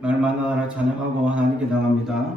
날마다 나라 찬양하고 하나님께 나갑니다.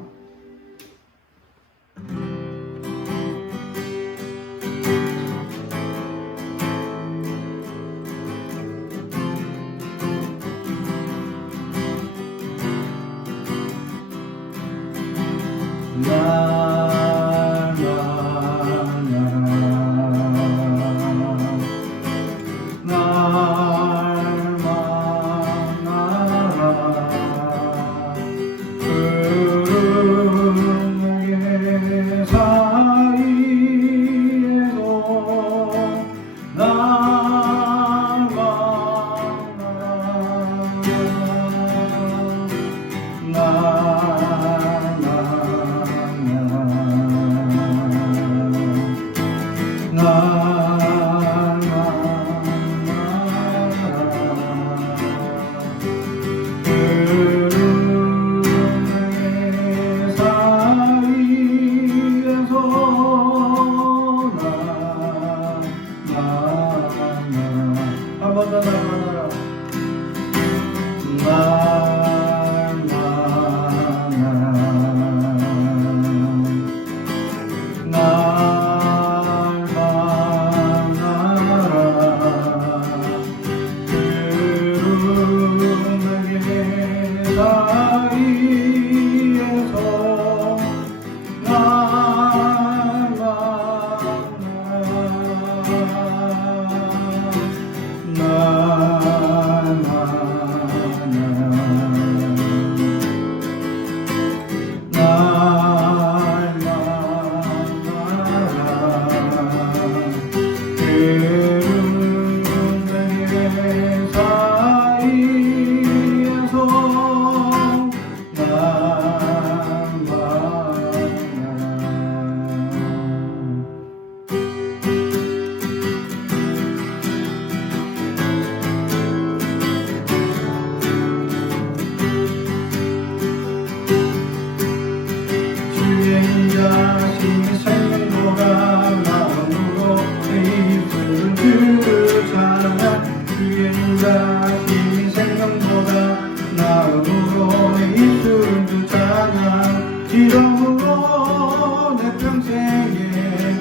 이름으로 내 평생에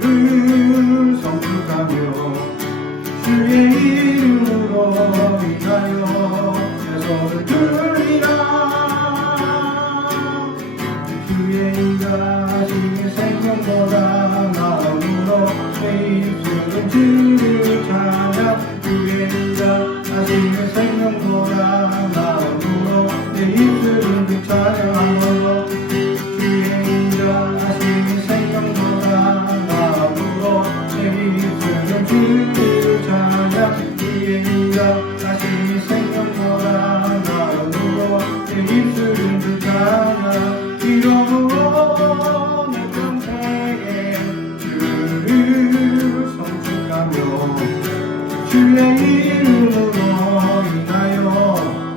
주를 성축하며 주의 이름으로 인하여 내 손을 들리라. 주의 인자하신 생명보다 나음으로 내 입술은 주를 찬양. 주의 인자하신 생명보다 나음으로 내 입술은 주 찬양하며 주의 인자하신 생명보다 나음으로 내 입술은 주를 찬양. 주의 인자하신 생명보다 나음으로 내 입술은 주 찬양. 이름으로 내 평생에 주를 성축하며 주의 이름으로 인하여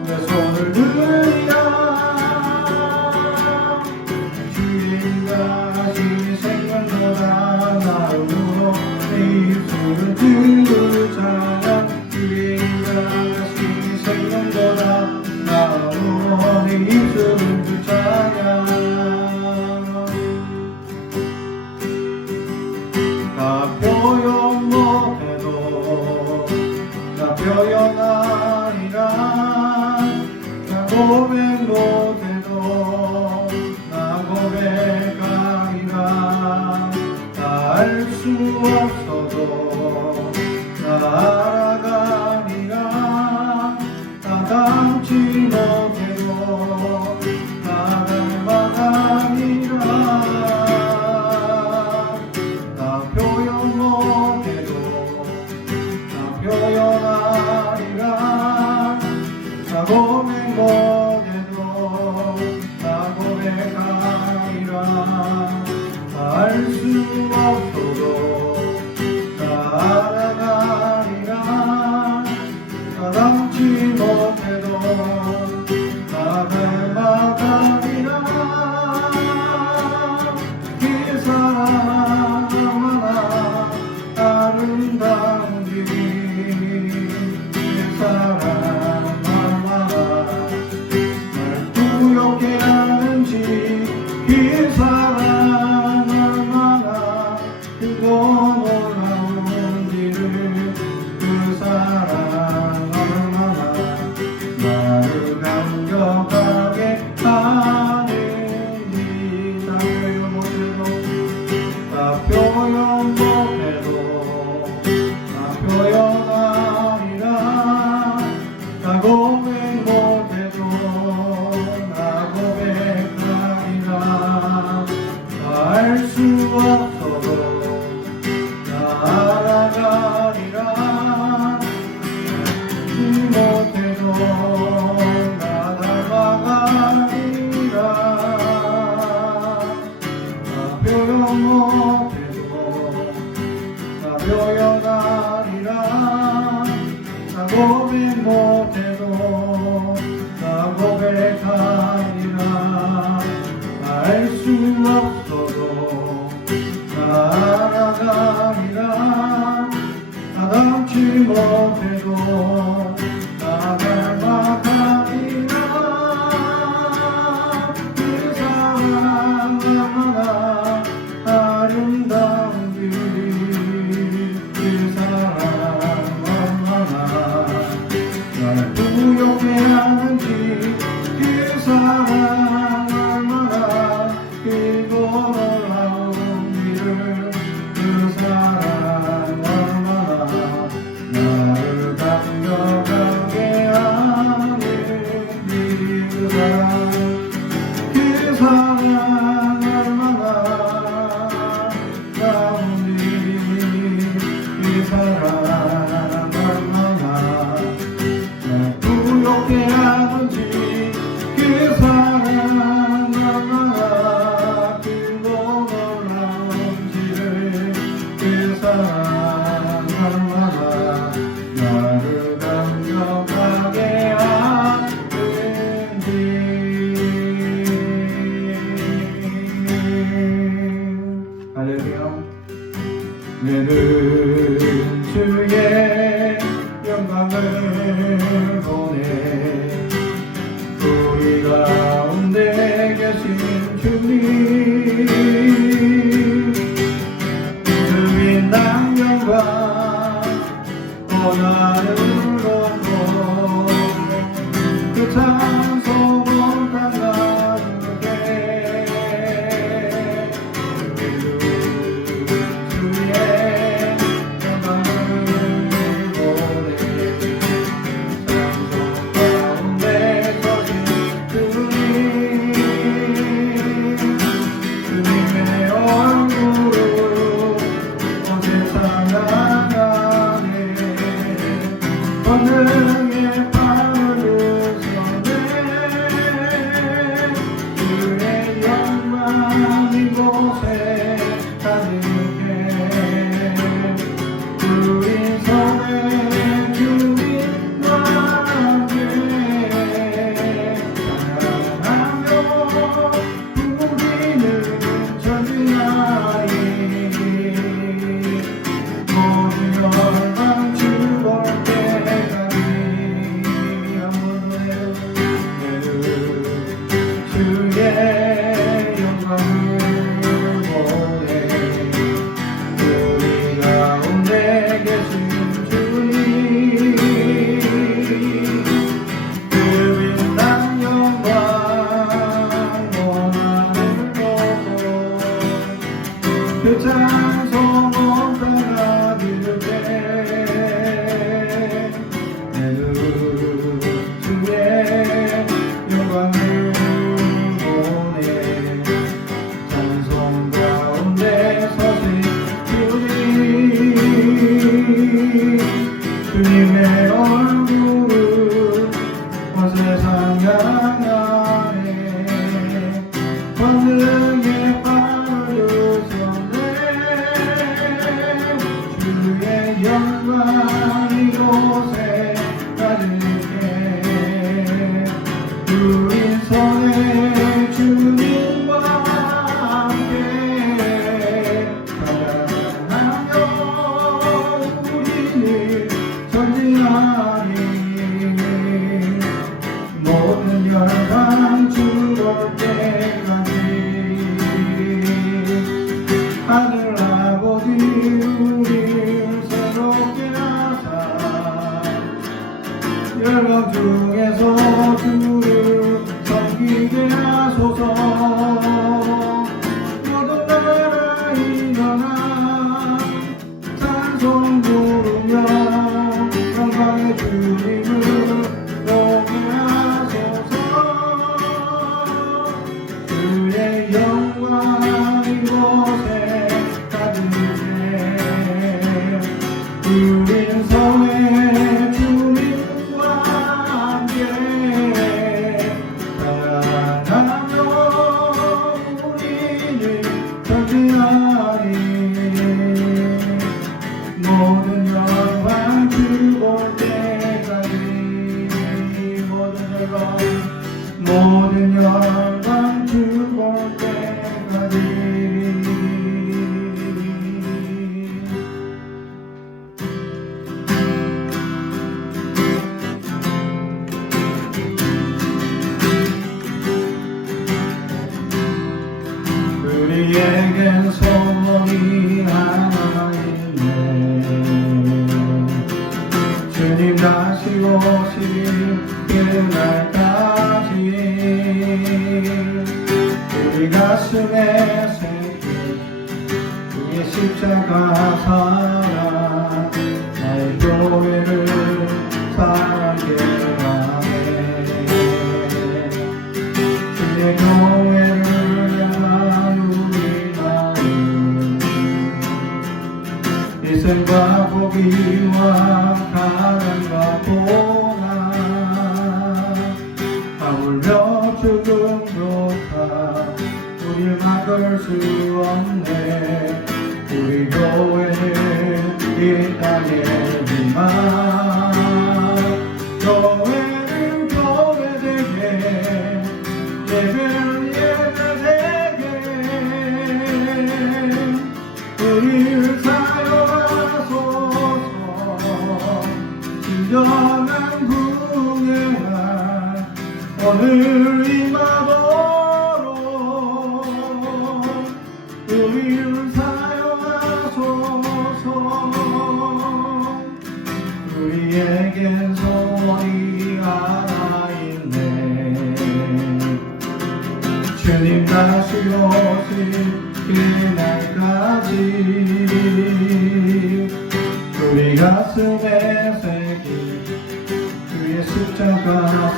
내 손을 들리라. 주의 인자하신 생명보다 나음으로 내 입술을 주를 찬양. 주의 인자하신 생명보다 나음으로 내 입술을 주 찬양. 다 표현 못해도 다 표현하리라. 나 고백 못해도 나 고백하리라. 다 알 수 없어도 나 알아가리라. 다 담지 못해도 나 닮아가리라. 다 표현 못해도 다 표현하리라. 다 고백 못해도 다 고백하리라. 다 알 수 없어도 다 알아가리라. 다 담지 못해도 다 닮아가리라. 이 사람 하나 아름다운지 이 사람 하나 나를 감격하게 하는 이 다 표현 못해도 다 표현하리라 다 고백 못해도 다 고백하리라 알 수 없어도 다 알아가리라 못해도 나 닮아가리라 나 표현 못해도 나 표현하리라 나 고백 못해도 나 고백하리라 알 수 없어도 나 알아가리라 나 닮지 못해도 나 닮아가리라 그 사랑 얼마나 아름다운지 그 사랑 얼마나 날 부욕해 하는지 그 사랑 얼마나 크고 놀라운지를 그 사랑 얼마나 나를 감격하게 하는지 그 사랑 얼마나 아름다운지 그 사랑 얼마나 날 부욕해 하는지 그 사랑 얼마나 크고 놀라운지를 그 사랑 얼마나 나를 감격하게 하는지 할렐루야 내는 주의 영광을 보내 우리 가운데 계신 주님 그 빛난 영광 고난을 놓고 그 찬송을 강가르게 주의 영광을 보내 찬송 가운데 서신 주님 주님의 얼굴을 온 세상 나가네 권능의 발을 서네 주의 영광 이곳에 가득해 우리 손에 주님과 함께 사랑하며 우리는 전진하리 모든 열방 죽을 때까지 아무도 주의 영광을 보내 우리 가운데 계신 주님 그 빛난 영광 원하는 보고 그 찬송을 따라들 때 내는 주의 영광을 보내 찬송 가운데 서신 주님 주님의 얼굴을 온 세상 향하네 권능의 발을 서네 주의 영광 이곳에 가득해 우리 손에 주님과 함께 사랑하며 우리는 전진하리 모든 열방 죽을 때까지 하늘 아버지 우리를 새롭게 하사 열방 중에서 모든 영광 주볼 때까지 우리에겐 소원이 하나 있네 주님 다시 오실 그날까지 우리 가슴에 새긴 주의 십자가 사랑 나의 교회를 살게 하네 주의 교회를 향한 우리 마음 희생과 포기와 가난과 고난 아울러 죽음조차 우릴 막을 수 없네 우리 교회는 이 땅의 희망 교회는 교회되게 예배는 예배되게 우리를 사용하소서 진정한 궁예한 오늘 임하도록 우리를 사용하소서 우리에겐 소원이 하나 있네 주님 다시 오실 그날까지 우리 가슴에 새긴 주의 십자가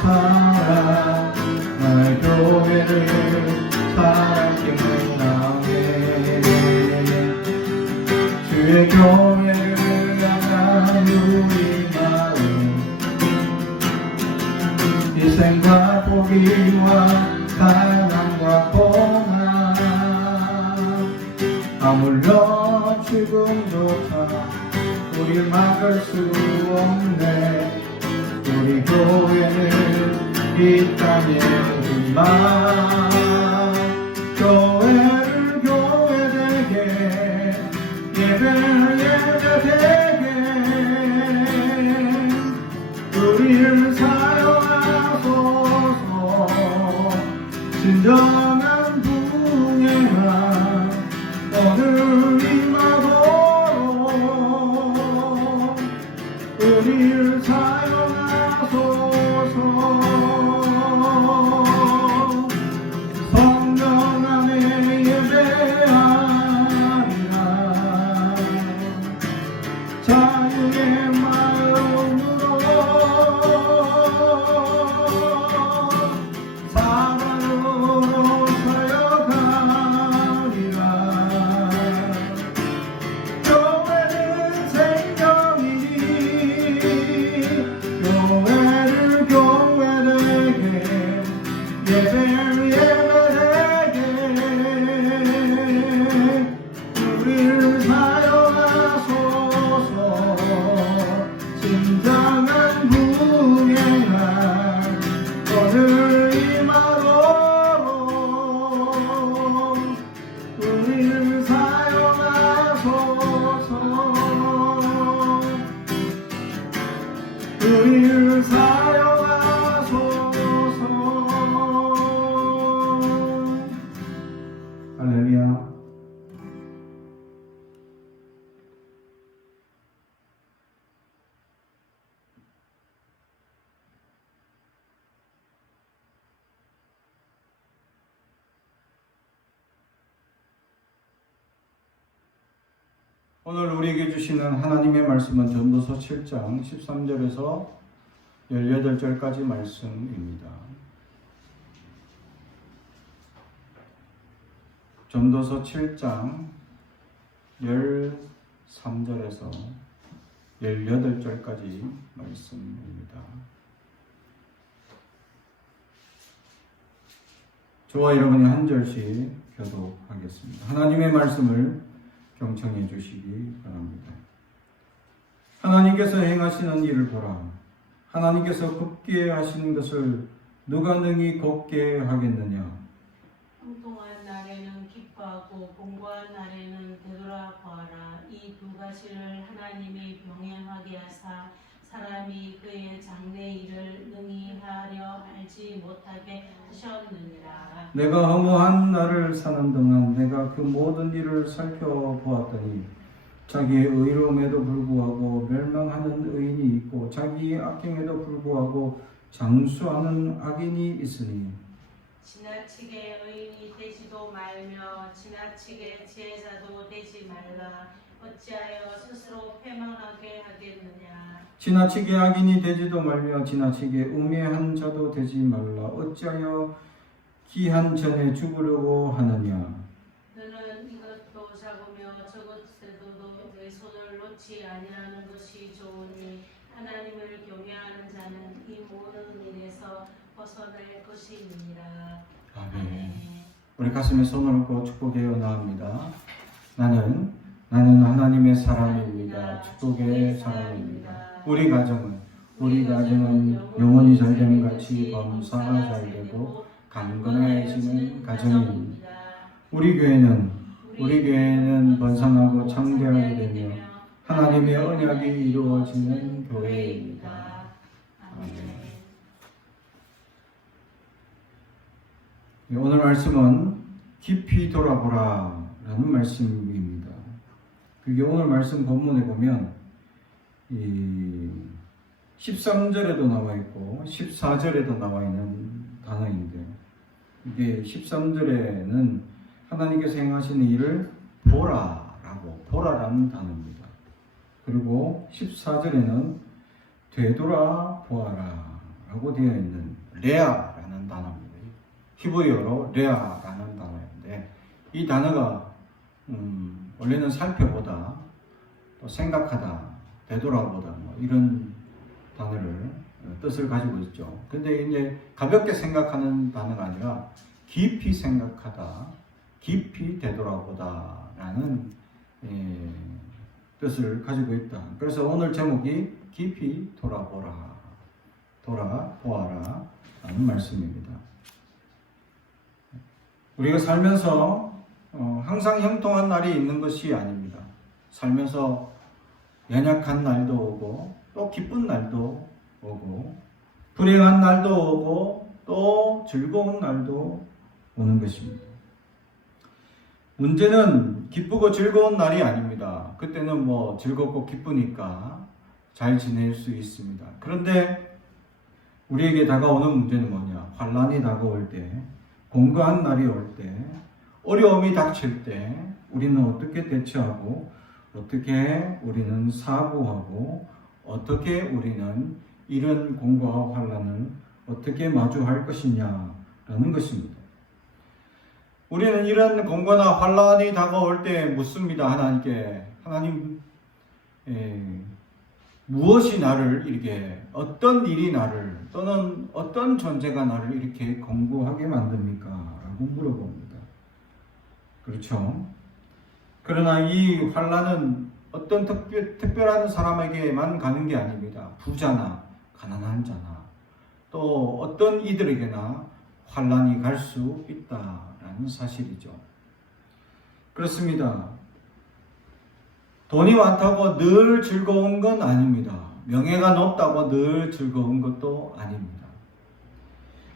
사랑 나의 교회를 사랑케 하네 주의 교회를 향한 우리 마음 희생과 포기와 가난과 고난 아물러 죽음조차 우릴 막을 수 없네 우리 교회는 이 땅의 희망 교회를 교회되게 예배를 예배되게 우리를 사용하소서 진정한 궁예한 오늘 임하도록 우리를 사용하소서 성령 안에 예배하리라 자유의 마음으로 사랑으로 서여가리라 교회는 생명이니 교회를 교회되게 예배를 예배되게 우리를 사용하소서 진정한 궁예한 오늘 임하도록 우리를 사용하소서 우리를 사용하소서 할렐루야 오늘 우리에게 주시는 하나님의 말씀은 전도서 7장 13절에서 18절까지 말씀입니다. 전도서 7장 13절에서 18절까지 말씀입니다. 저와 여러분이 한 절씩 교독하겠습니다. 하나님의 말씀을 경청해 주시기 바랍니다. 하나님께서 행하시는 일을 보라. 하나님께서 굳게 하시는 것을 누가 능히 걷게 하겠느냐? 형통한 날에는 기뻐하고 공고한 날에는 되돌아보아라. 이 두 가지를 하나님이 병행하게 하사 사람이 그의 장래 일을 능히 하려 알지 못하게 하셨느니라. 내가 허무한 날을 사는 동안 내가 그 모든 일을 살펴보았더니 자기의 의로움에도 불구하고 멸망하는 의인이 있고 자기의 악행에도 불구하고 장수하는 악인이 있으니 지나치게 의인이 되지도 말며 지나치게 지혜자도 되지 말라. 어찌하여 스스로 패망하게 하겠느냐. 지나치게 악인이 되지도 말며 지나치게 우매한 자도 되지 말라. 어찌하여 기한 전에 죽으려고 하느냐. 너는 이것도 작으며 저것에도 내 손을 놓지 아니하는 것이 좋으니 하나님을 경외하는 자는 이 모든 일에서 벗어날 것이니라. 아멘. 우리 가슴에 손을 얹고 축복해요 나옵니다. 나는 하나님의 사람입니다. 축복의 사람입니다. 우리 가정은 영혼이 잘됨 같이 범사가 잘되고 강건해지는 가정입니다. 우리 교회는 번성하고 창대하게 되며 하나님의 언약이 이루어지는 교회입니다. 아멘. 오늘 말씀은 깊이 돌아보라 라는 말씀입니다. 그게 오늘 말씀 본문에 보면 13절에도 나와 있고 14절에도 나와 있는 단어인데 이게 13절에는 하나님께서 행하시는 일을 보라라는 단어입니다. 그리고 14절에는 되돌아보아라 라고 되어 있는 레아라는 단어입니다. 히브리어로 레아라는 단어인데 이 단어가 원래는 살펴보다 또 생각하다 되돌아보다 뭐 이런 단어를 뜻을 가지고 있죠. 근데 이제 가볍게 생각하는 단어가 아니라 깊이 생각하다 깊이 되돌아보다라는 뜻을 가지고 있다. 그래서 오늘 제목이 깊이 돌아보아라 라는 말씀입니다. 우리가 살면서 항상 형통한 날이 있는 것이 아닙니다. 살면서 연약한 날도 오고 또 기쁜 날도 오고 불행한 날도 오고 또 즐거운 날도 오는 것입니다. 문제는 기쁘고 즐거운 날이 아닙니다. 그때는 뭐 즐겁고 기쁘니까 잘 지낼 수 있습니다. 그런데 우리에게 다가오는 문제는 뭐냐? 환난이 다가올 때, 공고한 날이 올 때, 어려움이 닥칠 때 우리는 어떻게 대처하고 어떻게 우리는 사고하고 어떻게 우리는 이런 공고와 환난을 어떻게 마주할 것이냐라는 것입니다. 우리는 이런 공고나 환난이 다가올 때 묻습니다. 하나님께. 하나님, 무엇이 나를 이렇게 어떤 일이 나를 또는 어떤 존재가 나를 이렇게 공고하게 만듭니까? 라고 물어봅니다. 그렇죠? 그러나 이 환난은 어떤 특별한 사람에게만 가는 게 아닙니다. 부자나 가난한 자나 또 어떤 이들에게나 환난이 갈 수 있다라는 사실이죠. 그렇습니다. 돈이 많다고 늘 즐거운 건 아닙니다. 명예가 높다고 늘 즐거운 것도 아닙니다.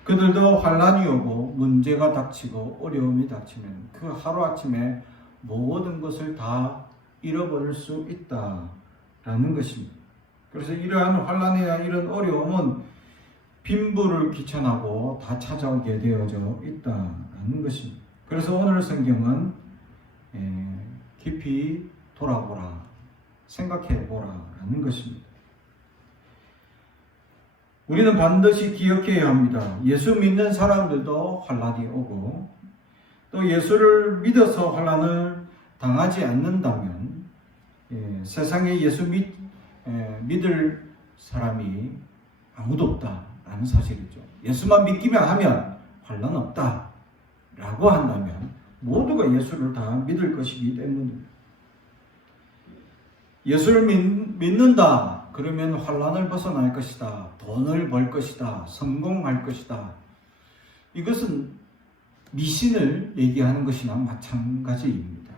그들도 환난이 오고 문제가 닥치고 어려움이 닥치면 그 하루아침에 모든 것을 다 잃어버릴 수 있다라는 것입니다. 그래서 이러한 환난이나 이런 어려움은 빈부를 귀천하고 다 찾아오게 되어져 있다라는 것입니다. 그래서 오늘 성경은 깊이 돌아보라, 생각해보라 라는 것입니다. 우리는 반드시 기억해야 합니다. 예수 믿는 사람들도 환난이 오고 또 예수를 믿어서 환난을 당하지 않는다면 세상에 예수 믿을 사람이 아무도 없다라는 사실이죠. 예수만 믿기만 하면 환난 없다라고 한다면 모두가 예수를 다 믿을 것이기 때문입니다. 예수를 믿는다 그러면 환란을 벗어날 것이다. 돈을 벌 것이다. 성공할 것이다. 이것은 미신을 얘기하는 것이나 마찬가지입니다.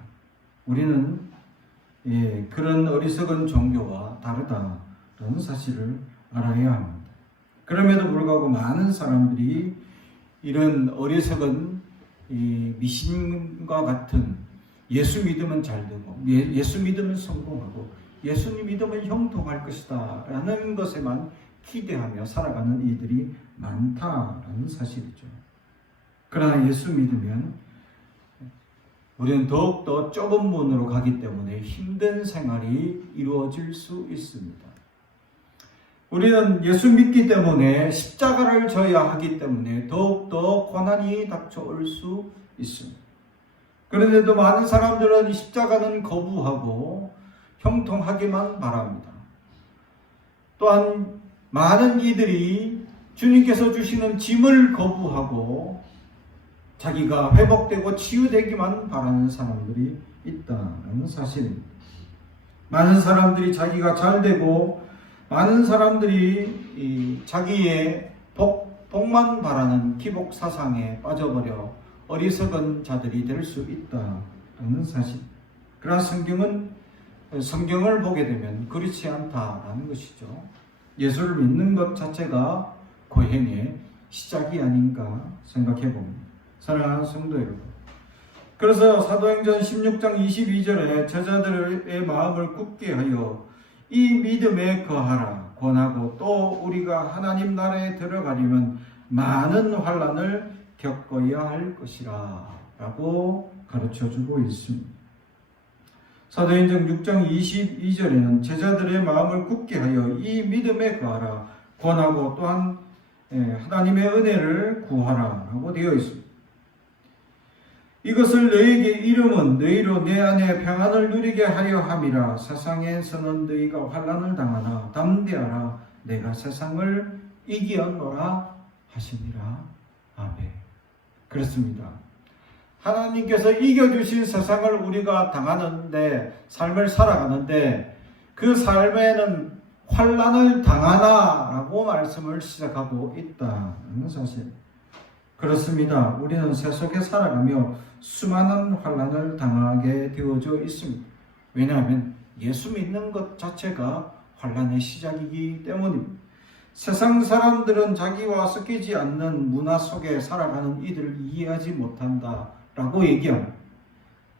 우리는 그런 어리석은 종교와 다르다는 사실을 알아야 합니다. 그럼에도 불구하고 많은 사람들이 이런 어리석은 미신과 같은 예수 믿으면 잘 되고 예수 믿으면 성공하고 예수님 믿으면 형통할 것이다 라는 것에만 기대하며 살아가는 이들이 많다라는 사실이죠. 그러나 예수 믿으면 우리는 더욱더 좁은 문으로 가기 때문에 힘든 생활이 이루어질 수 있습니다. 우리는 예수 믿기 때문에 십자가를 져야 하기 때문에 더욱더 고난이 닥쳐올 수 있습니다. 그런데도 많은 사람들은 이 십자가는 거부하고 형통하기만 바랍니다. 또한 많은 이들이 주님께서 주시는 짐을 거부하고 자기가 회복되고 치유되기만 바라는 사람들이 있다는 사실입니다. 많은 사람들이 자기가 잘되고 많은 사람들이 자기의 복만 바라는 기복 사상에 빠져버려 어리석은 자들이 될 수 있다는 사실. 그러나 성경을 보게 되면 그렇지 않다라는 것이죠. 예수를 믿는 것 자체가 고행의 시작이 아닌가 생각해 봅니다. 사랑하는 성도 여러분. 그래서 사도행전 16장 22절에 제자들의 마음을 굳게 하여 이 믿음에 거하라 권하고 또 우리가 하나님 나라에 들어가려면 많은 환난을 겪어야 할 것이라 라고 가르쳐주고 있습니다. 사도행전 6장 22절에는 제자들의 마음을 굳게 하여 이 믿음에 거하라 권하고 또한 하나님의 은혜를 구하라 라고 되어 있습니다. 이것을 너에게 이름은 너희로 내 안에 평안을 누리게 하려 함이라. 세상에서는 너희가 환난을 당하나 담대하라 내가 세상을 이기었노라 하시니라. 아멘. 그렇습니다. 하나님께서 이겨주신 세상을 우리가 당하는데 삶을 살아가는데 그 삶에는 환난을 당하나라고 말씀을 시작하고 있다는 사실. 그렇습니다. 우리는 세속에 살아가며 수많은 환난을 당하게 되어져 있습니다. 왜냐하면 예수 믿는 것 자체가 환난의 시작이기 때문입니다. 세상 사람들은 자기와 섞이지 않는 문화 속에 살아가는 이들을 이해하지 못한다라고 얘기합니다.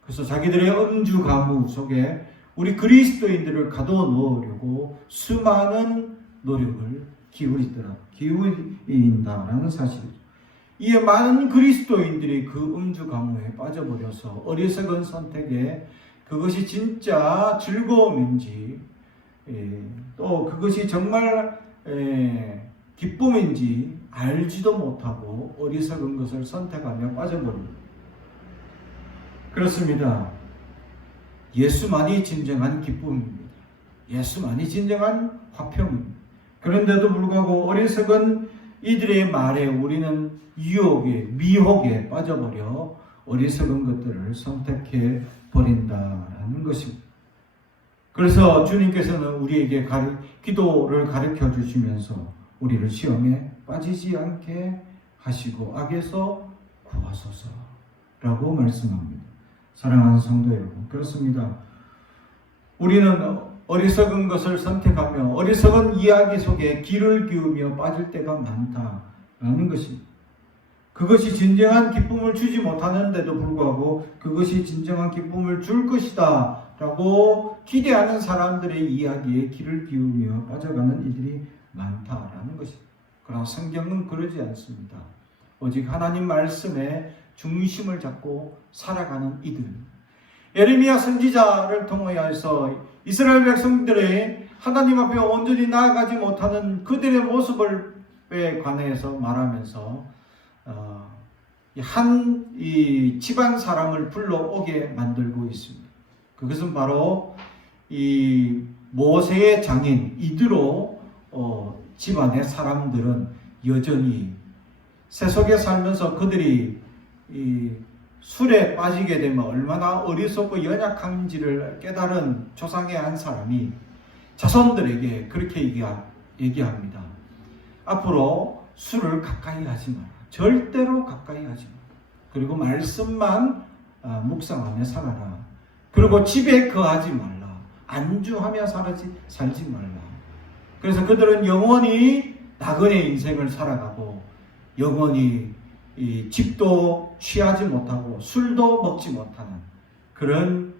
그래서 자기들의 음주 가무 속에 우리 그리스도인들을 가둬놓으려고 수많은 노력을 기울인다라는 사실이죠. 이에 많은 그리스도인들이 그 음주 가무에 빠져버려서 어리석은 선택에 그것이 진짜 즐거움인지 또 그것이 정말 기쁨인지 알지도 못하고 어리석은 것을 선택하며 빠져버립니다. 그렇습니다. 예수만이 진정한 기쁨입니다. 예수만이 진정한 화평입니다. 그런데도 불구하고 어리석은 이들의 말에 우리는 유혹에 미혹에 빠져버려 어리석은 것들을 선택해 버린다라는 것입니다. 그래서 주님께서는 우리에게 기도를 가르쳐 주시면서 우리를 시험에 빠지지 않게 하시고 악에서 구하소서라고 말씀합니다. 사랑하는 성도 여러분, 그렇습니다. 우리는 어리석은 것을 선택하며 어리석은 이야기 속에 귀를 기울이며 빠질 때가 많다라는 것입니다. 그것이 진정한 기쁨을 주지 못하는데도 불구하고 그것이 진정한 기쁨을 줄 것이다 라고 기대하는 사람들의 이야기에 귀를 기울이며 빠져가는 이들이 많다라는 것입니다. 그러나 성경은 그러지 않습니다. 오직 하나님 말씀에 중심을 잡고 살아가는 이들. 예레미야 선지자를 통하여서 이스라엘 백성들의 하나님 앞에 온전히 나아가지 못하는 그들의 모습에 관해서 말하면서 한 집안 사람을 불러오게 만들고 있습니다. 그것은 바로 이 모세의 장인 이드로 집안의 사람들은 여전히 세속에 살면서 그들이 이 술에 빠지게 되면 얼마나 어리석고 연약한지를 깨달은 조상의 한 사람이 자손들에게 그렇게 얘기합니다. 앞으로 술을 가까이 하지 마라. 절대로 가까이 하지 마라. 그리고 말씀만 묵상하며 살아라. 그리고 집에 거하지 말라. 안주하며 살지 말라. 그래서 그들은 영원히 나그네 인생을 살아가고 영원히 이 집도 취하지 못하고 술도 먹지 못하는 그런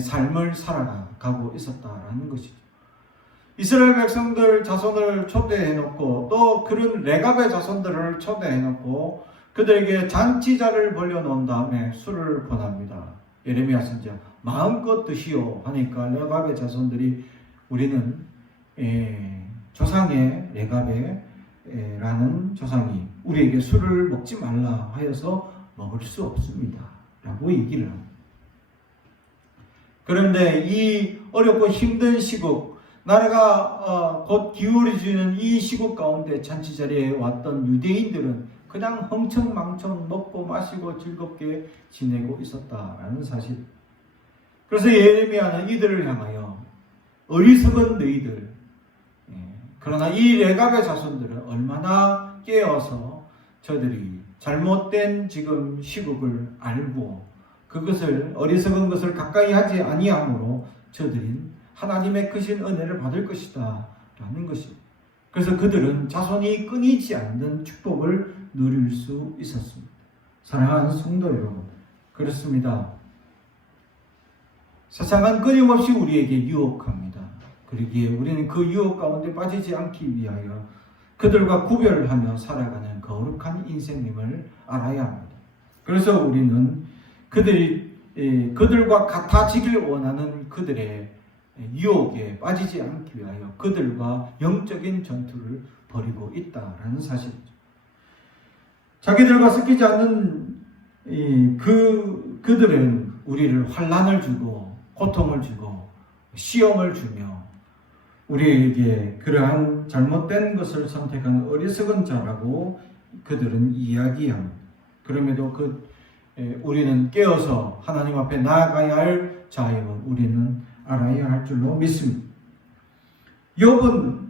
삶을 살아가고 있었다라는 것이죠. 이스라엘 백성들 자손을 초대해놓고 또 그런 레갑의 자손들을 초대해놓고 그들에게 잔치자를 벌려놓은 다음에 술을 권합니다. 예레미야 선지자 마음껏 드시오 하니까 레갑의 자손들이 우리는 조상의 레갑의라는 조상이 우리에게 술을 먹지 말라 하여서 먹을 수 없습니다 라고 얘기를 합니다. 그런데 이 어렵고 힘든 시국, 나라가 곧 기울어지는 이 시국 가운데 잔치 자리에 왔던 유대인들은 그냥 흥청망청 먹고 마시고 즐겁게 지내고 있었다라는 사실. 그래서 예레미야는 이들을 향하여 어리석은 너희들, 그러나 이 레갑의 자손들은 얼마나 깨어서 저들이 잘못된 지금 시국을 알고 그것을 어리석은 것을 가까이 하지 아니함으로 저들은 하나님의 크신 은혜를 받을 것이다 라는 것입니다. 그래서 그들은 자손이 끊이지 않는 축복을 누릴 수 있었습니다. 사랑하는 성도 여러분, 그렇습니다. 세상은 끊임없이 우리에게 유혹합니다. 그러기에 우리는 그 유혹 가운데 빠지지 않기 위하여 그들과 구별하며 살아가는 거룩한 인생임을 알아야 합니다. 그래서 우리는 그들과 같아지길 원하는 그들의 유혹에 빠지지 않기 위하여 그들과 영적인 전투를 벌이고 있다라는 사실이죠. 자기들과 섞이지 않는 그들은 우리를 환난을 주고 고통을 주고 시험을 주며 우리에게 그러한 잘못된 것을 선택한 어리석은 자라고 그들은 이야기합니다. 그럼에도 우리는 깨어서 하나님 앞에 나아가야 할 자임을 우리는 알아야 할 줄로 믿습니다. 욥은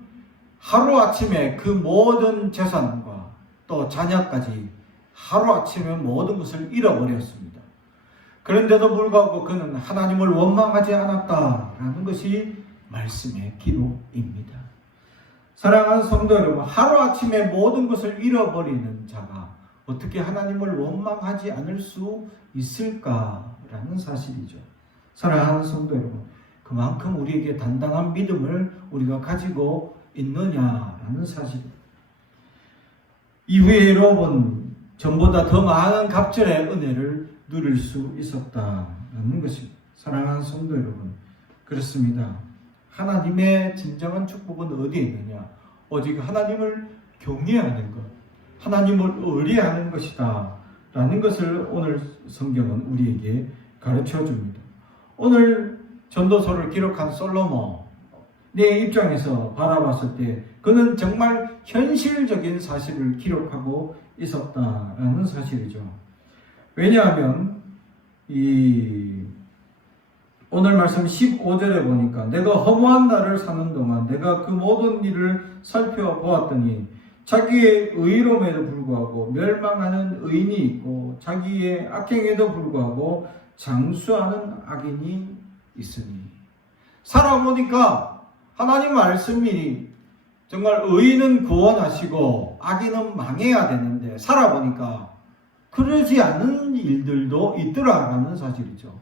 하루아침에 그 모든 재산과 또 자녀까지 하루아침에 모든 것을 잃어버렸습니다. 그런데도 불구하고 그는 하나님을 원망하지 않았다라는 것이 말씀의 기록입니다. 사랑하는 성도 여러분, 하루아침에 모든 것을 잃어버리는 자가 어떻게 하나님을 원망하지 않을 수 있을까라는 사실이죠. 사랑하는 성도 여러분, 그만큼 우리에게 단단한 믿음을 우리가 가지고 있느냐라는 사실입니다. 이후에 욥은 전보다 더 많은 갑절의 은혜를 누릴 수 있었다는 것입니다. 사랑하는 성도 여러분, 그렇습니다. 하나님의 진정한 축복은 어디에 있느냐? 오직 하나님을 경외하는 것, 하나님을 의뢰하는 것이다 라는 것을 오늘 성경은 우리에게 가르쳐 줍니다. 오늘 전도서를 기록한 솔로몬의 입장에서 바라봤을 때 그는 정말 현실적인 사실을 기록하고 있었다라는 사실이죠. 왜냐하면 오늘 말씀 15절에 보니까 내가 허무한 날을 사는 동안 내가 그 모든 일을 살펴보았더니 자기의 의로움에도 불구하고 멸망하는 의인이 있고 자기의 악행에도 불구하고 장수하는 악인이 있으니, 살아보니까 하나님 말씀이 정말 의인은 구원하시고 악인은 망해야 되는데 살아보니까 그러지 않는 일들도 있더라라는 사실이죠.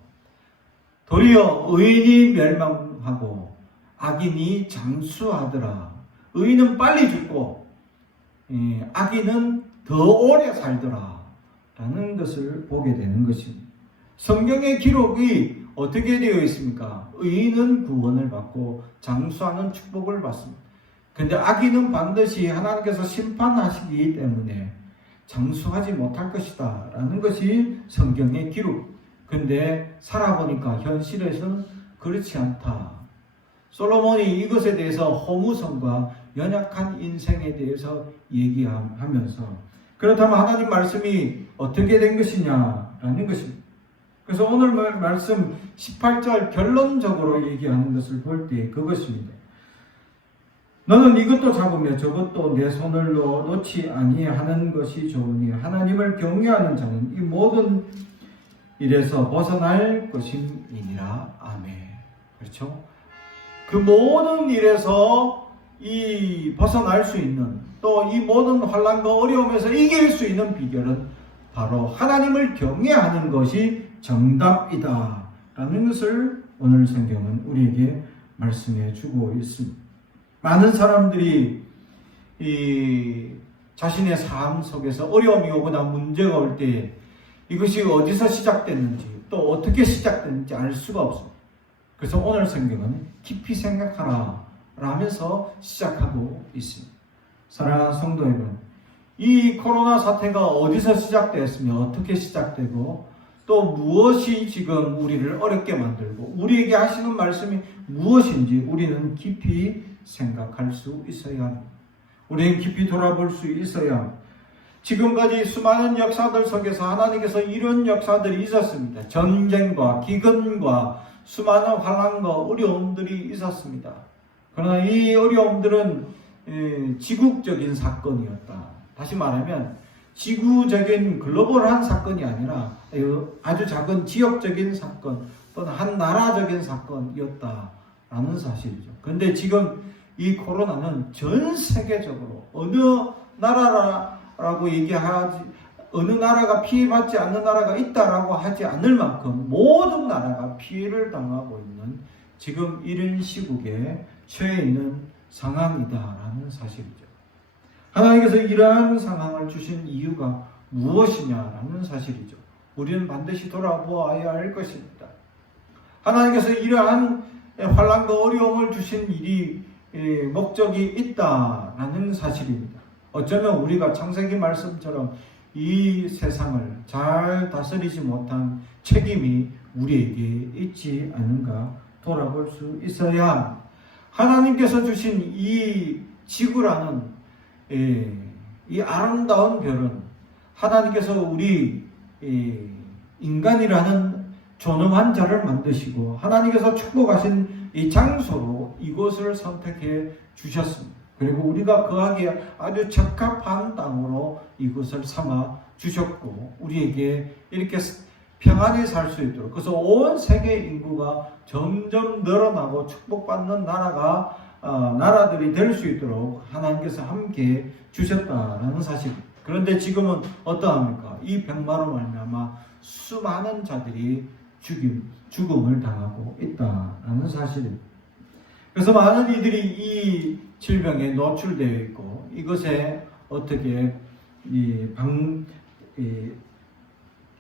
도리어 의인이 멸망하고 악인이 장수하더라. 의인은 빨리 죽고 악인은 더 오래 살더라 라는 것을 보게 되는 것입니다. 성경의 기록이 어떻게 되어 있습니까? 의인은 구원을 받고 장수하는 축복을 받습니다. 근데 악인은 반드시 하나님께서 심판하시기 때문에 장수하지 못할 것이다 라는 것이 성경의 기록. 근데 살아보니까 현실에서는 그렇지 않다. 솔로몬이 이것에 대해서 허무성과 연약한 인생에 대해서 얘기하면서 그렇다면 하나님 말씀이 어떻게 된 것이냐라는 것입니다. 그래서 오늘 말씀 18절 결론적으로 얘기하는 것을 볼 때 그것입니다. 너는 이것도 잡으며 저것도 내 손을 놓지 아니하는 것이 좋으니 하나님을 경외하는 자는 이 모든 일에서 벗어날 것임이니라. 아멘. 그렇죠? 그 모든 일에서 이 벗어날 수 있는, 또 이 모든 환난과 어려움에서 이길 수 있는 비결은 바로 하나님을 경외하는 것이 정답이다 라는 것을 오늘 성경은 우리에게 말씀해 주고 있습니다. 많은 사람들이 이 자신의 삶 속에서 어려움이 오거나 문제가 올 때 이것이 어디서 시작됐는지 또 어떻게 시작됐는지 알 수가 없습니다. 그래서 오늘 성경은 깊이 생각하라 라면서 시작하고 있습니다. 사랑하는 성도 여러분, 이 코로나 사태가 어디서 시작되었으며 어떻게 시작되고 또 무엇이 지금 우리를 어렵게 만들고 우리에게 하시는 말씀이 무엇인지 우리는 깊이 생각할 수 있어야 합니다. 우리는 깊이 돌아볼 수 있어야 합니다. 지금까지 수많은 역사들 속에서 하나님께서 이런 역사들이 있었습니다. 전쟁과 기근과 수많은 환난과 어려움들이 있었습니다. 그러나 이 어려움들은 지국적인 사건이었다. 다시 말하면 지구적인 글로벌한 사건이 아니라 아주 작은 지역적인 사건 또는 한 나라적인 사건이었다라는 사실이죠. 그런데 지금 이 코로나는 전 세계적으로 어느 나라라고 얘기하지, 어느 나라가 피해받지 않는 나라가 있다라고 하지 않을 만큼 모든 나라가 피해를 당하고 있는 지금 이런 시국에 처해 있는 상황이다라는 사실이죠. 하나님께서 이러한 상황을 주신 이유가 무엇이냐라는 사실이죠. 우리는 반드시 돌아보아야 할 것입니다. 하나님께서 이러한 환난과 어려움을 주신 일이 목적이 있다라는 사실입니다. 어쩌면 우리가 창세기 말씀처럼 이 세상을 잘 다스리지 못한 책임이 우리에게 있지 않은가 돌아볼 수 있어야 합니다. 하나님께서 주신 이 지구라는 이 아름다운 별은 하나님께서 우리 인간이라는 존엄한 자를 만드시고 하나님께서 축복하신 이 장소로 이곳을 선택해 주셨습니다. 그리고 우리가 거하기에 아주 적합한 땅으로 이곳을 삼아 주셨고 우리에게 이렇게 평안히 살 수 있도록, 그래서 온 세계 인구가 점점 늘어나고 축복받는 나라들이 될 수 있도록 하나님께서 함께 주셨다라는 사실. 그런데 지금은 어떠합니까? 이 병마로 말미암아 수많은 자들이 죽음을 당하고 있다라는 사실입니다. 그래서 많은 이들이 이 질병에 노출되어 있고 이것에 어떻게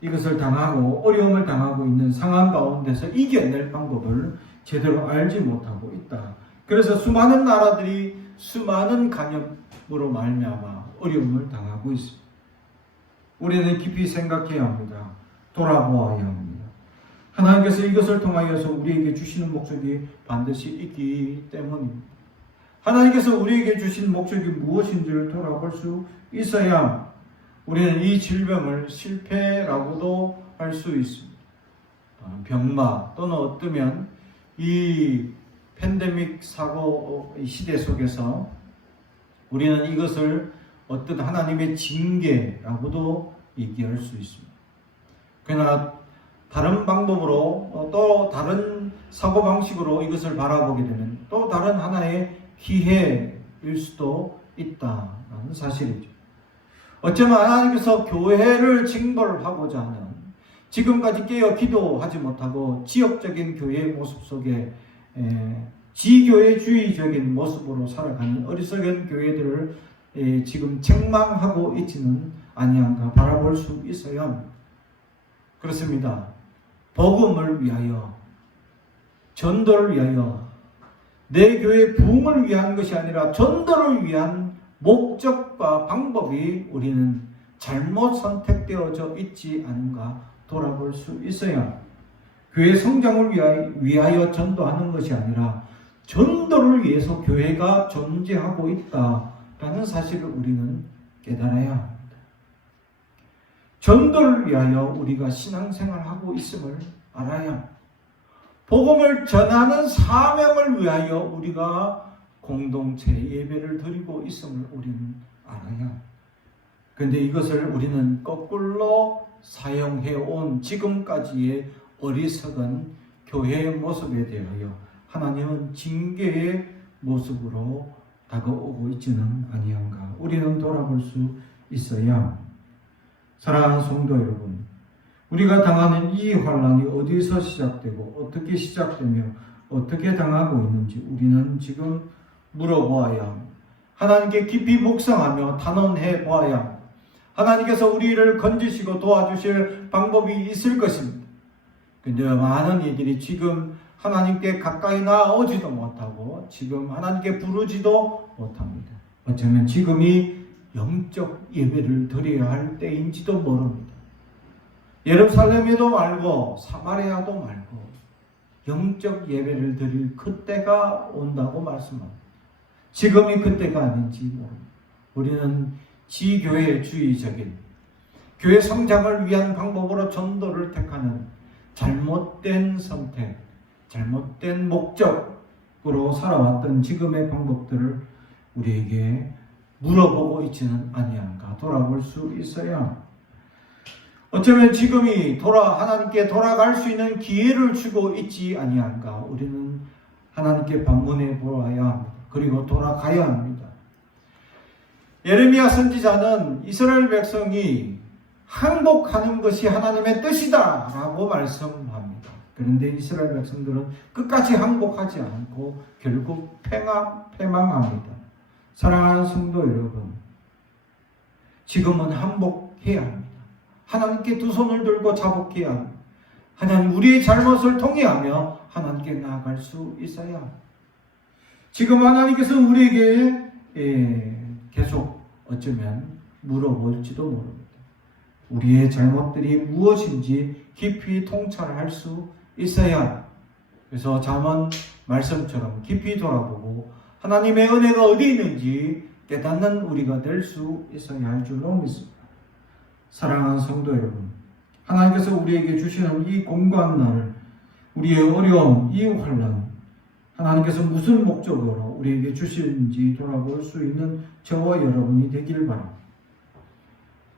이것을 당하고 어려움을 당하고 있는 상황 가운데서 이겨낼 방법을 제대로 알지 못하고 있다. 그래서 수많은 나라들이 수많은 간염으로 말미암아 어려움을 당하고 있습니다. 우리는 깊이 생각해야 합니다. 돌아보아야 합니다. 하나님께서 이것을 통하여서 우리에게 주시는 목적이 반드시 있기 때문입니다. 하나님께서 우리에게 주신 목적이 무엇인지를 돌아볼 수 있어야 우리는 이 질병을 실패라고도 할 수 있습니다. 병마 또는 어쩌면 이 팬데믹 사고 시대 속에서 우리는 이것을 어떤 하나님의 징계라고도 얘기할 수 있습니다. 그러나 다른 방법으로 또 다른 사고방식으로 이것을 바라보게 되면 또 다른 하나의 기회일 수도 있다는 사실이죠. 어쩌면 하나님께서 교회를 징벌하고자 하는, 지금까지 깨어 기도하지 못하고 지역적인 교회의 모습 속에 지교회주의적인 모습으로 살아가는 어리석은 교회들을 지금 책망하고 있지는 아니한가 바라볼 수 있어야 합니다. 그렇습니다. 복음을 위하여, 전도를 위하여, 내 교회의 부흥을 위한 것이 아니라 전도를 위한 목적과 방법이 우리는 잘못 선택되어져 있지 않은가 돌아볼 수 있어야, 교회 성장을 위하여 전도하는 것이 아니라 전도를 위해서 교회가 존재하고 있다라는 사실을 우리는 깨달아야 합니다. 전도를 위하여 우리가 신앙생활하고 있음을 알아야 합니다. 복음을 전하는 사명을 위하여 우리가 공동체 예배를 드리고 있음을 우리는 알아야. 그런데 이것을 우리는 거꾸로 사용해 온 지금까지의 어리석은 교회의 모습에 대하여 하나님은 징계의 모습으로 다가오고 있지는 아니한가. 우리는 돌아볼 수 있어야. 사랑하는 성도 여러분, 우리가 당하는 이 환난이 어디서 시작되고 어떻게 시작되며 어떻게 당하고 있는지 우리는 지금 물어보아야 합니다. 하나님께 깊이 묵상하며 단언해 보아야 합니다. 하나님께서 우리를 건지시고 도와주실 방법이 있을 것입니다. 근데 많은 이들이 지금 하나님께 가까이 나오지도 못하고 지금 하나님께 부르지도 못합니다. 어쩌면 지금이 영적 예배를 드려야 할 때인지도 모릅니다. 예루살렘에도 말고 사마리아도 말고 영적 예배를 드릴 그때가 온다고 말씀합니다. 지금이 그때가 아닌지 모릅니다. 우리는 지교회주의적인 교회 성장을 위한 방법으로 전도를 택하는 잘못된 선택, 잘못된 목적으로 살아왔던 지금의 방법들을 우리에게 물어보고 있지는 아니한가 돌아볼 수 있어야. 어쩌면 지금이 하나님께 돌아갈 수 있는 기회를 주고 있지 아니한가. 우리는 하나님께 방문해 보아야 합니다. 그리고 돌아가야 합니다. 예레미야 선지자는 이스라엘 백성이 항복하는 것이 하나님의 뜻이다 라고 말씀합니다. 그런데 이스라엘 백성들은 끝까지 항복하지 않고 결국 패망합니다. 사랑하는 성도 여러분, 지금은 항복해야 합니다. 하나님께 두 손을 들고 자복해야 합니다. 하나님 우리의 잘못을 통회하며 하나님께 나아갈 수 있어야 합니다. 지금 하나님께서 우리에게 계속 어쩌면 물어볼지도 모릅니다. 우리의 잘못들이 무엇인지 깊이 통찰할 수 있어야. 그래서 잠언 말씀처럼 깊이 돌아보고 하나님의 은혜가 어디 있는지 깨닫는 우리가 될 수 있어야 할 줄로 믿습니다. 사랑하는 성도 여러분, 하나님께서 우리에게 주시는 이 공고한 날, 우리의 어려움, 이 환난, 하나님께서 무슨 목적으로 우리에게 주시는지 돌아볼 수 있는 저와 여러분이 되길 바랍니다.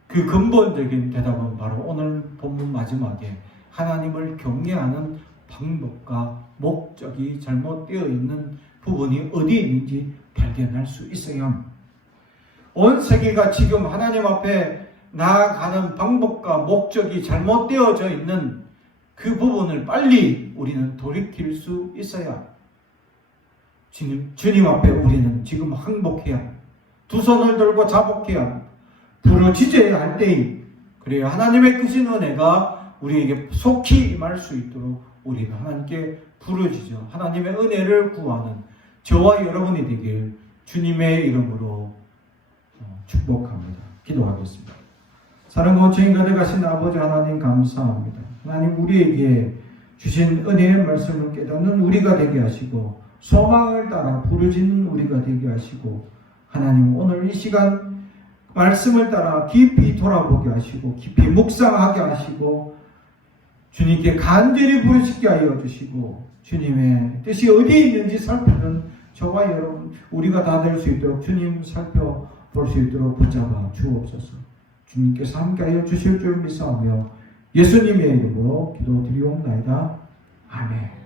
그 근본적인 대답은 바로 오늘 본문 마지막에 하나님을 경외하는 방법과 목적이 잘못되어 있는 부분이 어디 있는지 발견할 수 있어야 합니다. 온 세계가 지금 하나님 앞에 나아가는 방법과 목적이 잘못되어져 있는 그 부분을 빨리 우리는 돌이킬 수 있어야 합니다. 주님 앞에 우리는 지금 항복해야 합니다. 두 손을 들고 자복해야 합니다. 부르짖어야 할 때에 그래야 하나님의 크신 은혜가 우리에게 속히 임할 수 있도록 우리가 하나님께 부르짖어 하나님의 은혜를 구하는 저와 여러분이 되길 주님의 이름으로 축복합니다. 기도하겠습니다. 사랑과 죄인 가득하신 아버지 하나님 감사합니다. 하나님 우리에게 주신 은혜의 말씀을 깨닫는 우리가 되게 하시고 소망을 따라 부르짖는 우리가 되게 하시고 하나님 오늘 이 시간 말씀을 따라 깊이 돌아보게 하시고 깊이 묵상하게 하시고 주님께 간절히 부르짖게 하여 주시고 주님의 뜻이 어디에 있는지 살피는 저와 여러분 우리가 다 될 수 있도록 주님 살펴볼 수 있도록 붙잡아 주옵소서. 주님께서 함께하여 주실 줄 믿사오며 예수님의 이름으로 기도드리옵나이다. 아멘.